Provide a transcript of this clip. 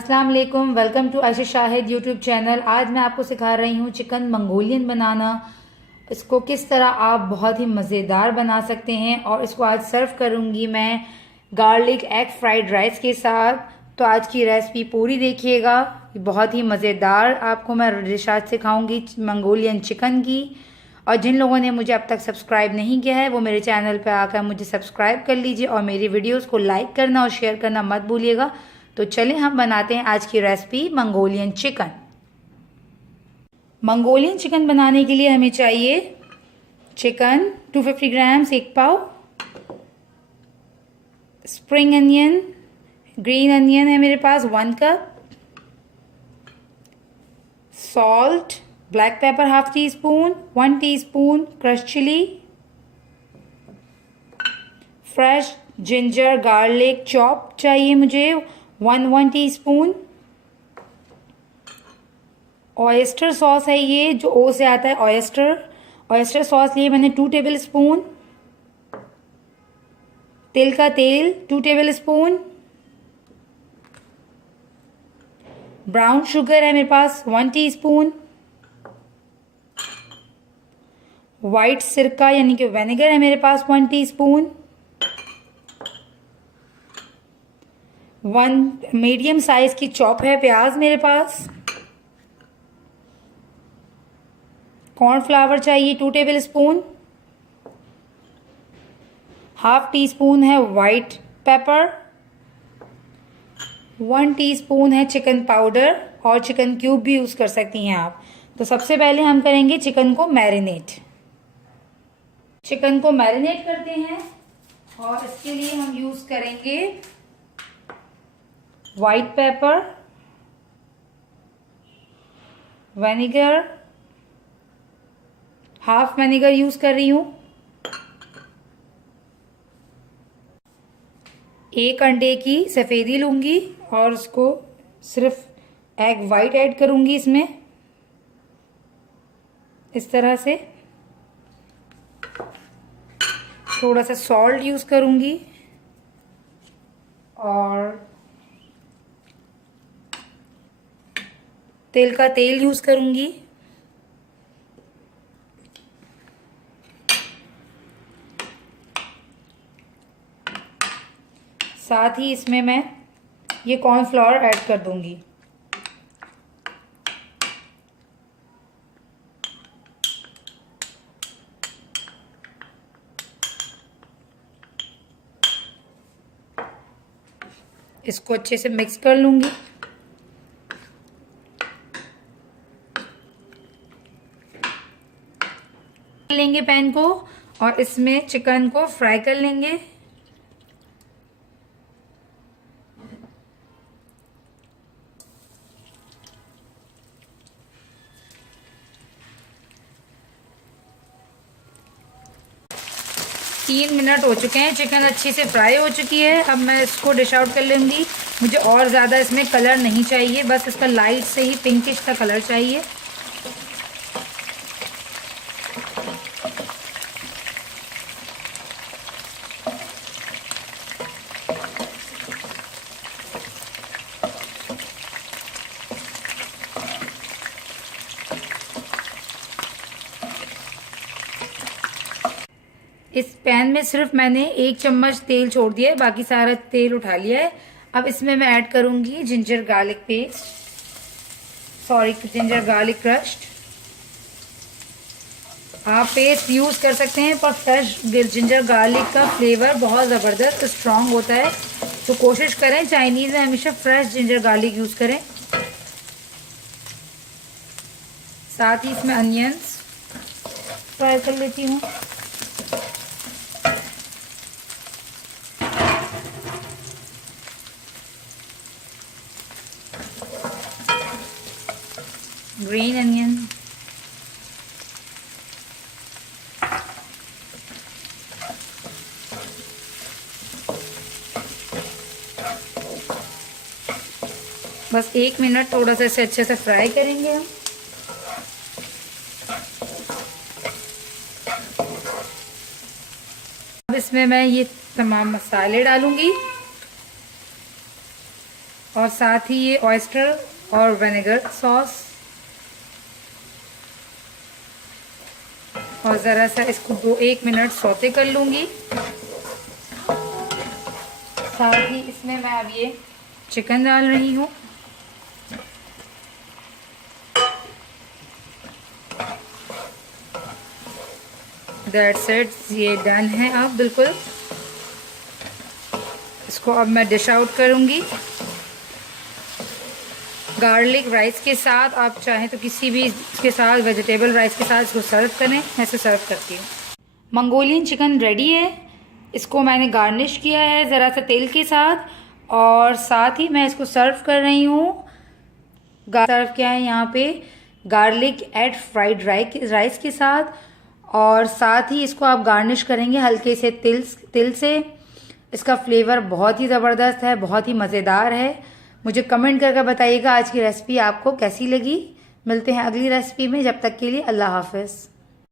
अस्सलाम वालेकुम, welcome to Ayesha Shahid YouTube channel. आज मैं आपको सिखा रही हूँ चिकन मंगोलियन बनाना। इसको किस तरह आप बहुत ही मज़ेदार बना सकते हैं और इसको आज सर्व करूँगी मैं गार्लिक एग फ्राइड राइस के साथ। तो आज की रेसिपी पूरी देखिएगा, बहुत ही मज़ेदार आपको मैं डिश आज सिखाऊंगी मंगोलियन चिकन की। और जिन लोगों ने मुझे अब तक सब्सक्राइब नहीं किया है वो मेरे चैनल पर आकर मुझे सब्सक्राइब कर लीजिए और मेरी वीडियोस को लाइक करना और शेयर करना मत भूलिएगा। तो चलिए हम बनाते हैं आज की recipe Mongolian chicken. Mongolian chicken बनाने के लिए हमें चाहिए चिकन 250 ग्राम्स, 1 पाव, स्प्रिंग अनियन, ग्रीन अनियन है मेरे पास 1 cup, salt, black pepper half teaspoon, 1 teaspoon crush chilli, fresh ginger garlic chop चाहिए मुझे 1 टीस्पून। ऑयस्टर सॉस है ये, जो ओ से आता है ऑयस्टर सॉस लिए मैंने 2 टेबल स्पून। तिल का तेल 2 टेबल स्पून। ब्राउन शुगर है मेरे पास 1 टीस्पून। वाइट सिरका यानी कि विनेगर है मेरे पास 1 टीस्पून। 1 मीडियम साइज की चॉप है प्याज मेरे पास। कॉर्नफ्लावर चाहिए 2 table spoon. Half tea spoon है वाइट पेपर। 1 टीस्पून है चिकन पाउडर और चिकन क्यूब भी यूज कर सकती हैं आप। तो सबसे पहले हम करेंगे चिकन को मैरिनेट। चिकन को मैरिनेट करते हैं और इसके लिए हम यूज करेंगे white paper, vinegar, half vinegar use कर रही हूं। 1 अंडे की सफेदी लूंगी और उसको सिर्फ एग वाइट ऐड करूंगी इसमें, इस तरह से। थोड़ा सा सॉल्ट यूज करूंगी और तिल का तेल यूज करूंगी। साथ ही इसमें मैं ये कॉर्नफ्लोर ऐड कर दूंगी। इसको अच्छे से मिक्स कर लूंगी। लेंगे पैन को और इसमें चिकन को फ्राई कर लेंगे। तीन मिनट हो चुके हैं, चिकन अच्छे से फ्राई हो चुकी है। अब मैं इसको डिश आउट कर लूंगी। मुझे और ज़्यादा इसमें कलर नहीं चाहिए, बस इसका लाइट से ही पिंकिश का कलर चाहिए। इस पैन में सिर्फ मैंने 1 चम्मच तेल छोड़ दिया है, बाकी सारा तेल उठा लिया है। अब इसमें मैं ऐड करूंगी जिंजर गार्लिक क्रश्ड। आप पेस्ट यूज कर सकते हैं, पर फ्रेश जिंजर गार्लिक का फ्लेवर बहुत ज़बरदस्त स्ट्रांग होता है। तो कोशिश करें चाइनीज़ में हमेशा फ्रेश जिंजर गार्लिक यूज करें। साथ ही इसमें अनियंस फ्राई कर लेती हूँ। ग्रीन अनियन, बस 1 मिनट थोड़ा सा इसे अच्छे से फ्राई करेंगे हम। अब इसमें मैं ये तमाम मसाले डालूंगी। और साथ ही ये ऑयस्टर और विनेगर सॉस, और ज़रा सा इसको 1 मिनट सौते कर लूँगी। साथ ही इसमें मैं अब ये चिकन डाल रही हूँ। दैट्स इट, ये डन है अब बिल्कुल। इसको अब मैं डिश आउट करूँगी गार्लिक राइस के साथ। आप चाहें तो किसी भी के साथ, वेजिटेबल राइस के साथ इसको सर्व करें। मैं इसे सर्व करती हूँ। मंगोलियन चिकन रेडी है। इसको मैंने गार्निश किया है ज़रा सा तेल के साथ, और साथ ही मैं इसको सर्व कर रही हूँ। सर्व किया है यहाँ पे गार्लिक एड फ्राइड राइस के साथ, और साथ ही इसको आप गार्निश करेंगे हल्के से तिल से। इसका फ्लेवर बहुत ही ज़बरदस्त है, बहुत ही मज़ेदार है। मुझे कमेंट करके बताइएगा आज की रेसिपी आपको कैसी लगी। मिलते हैं अगली रेसिपी में, जब तक के लिए अल्लाह हाफ़िज़।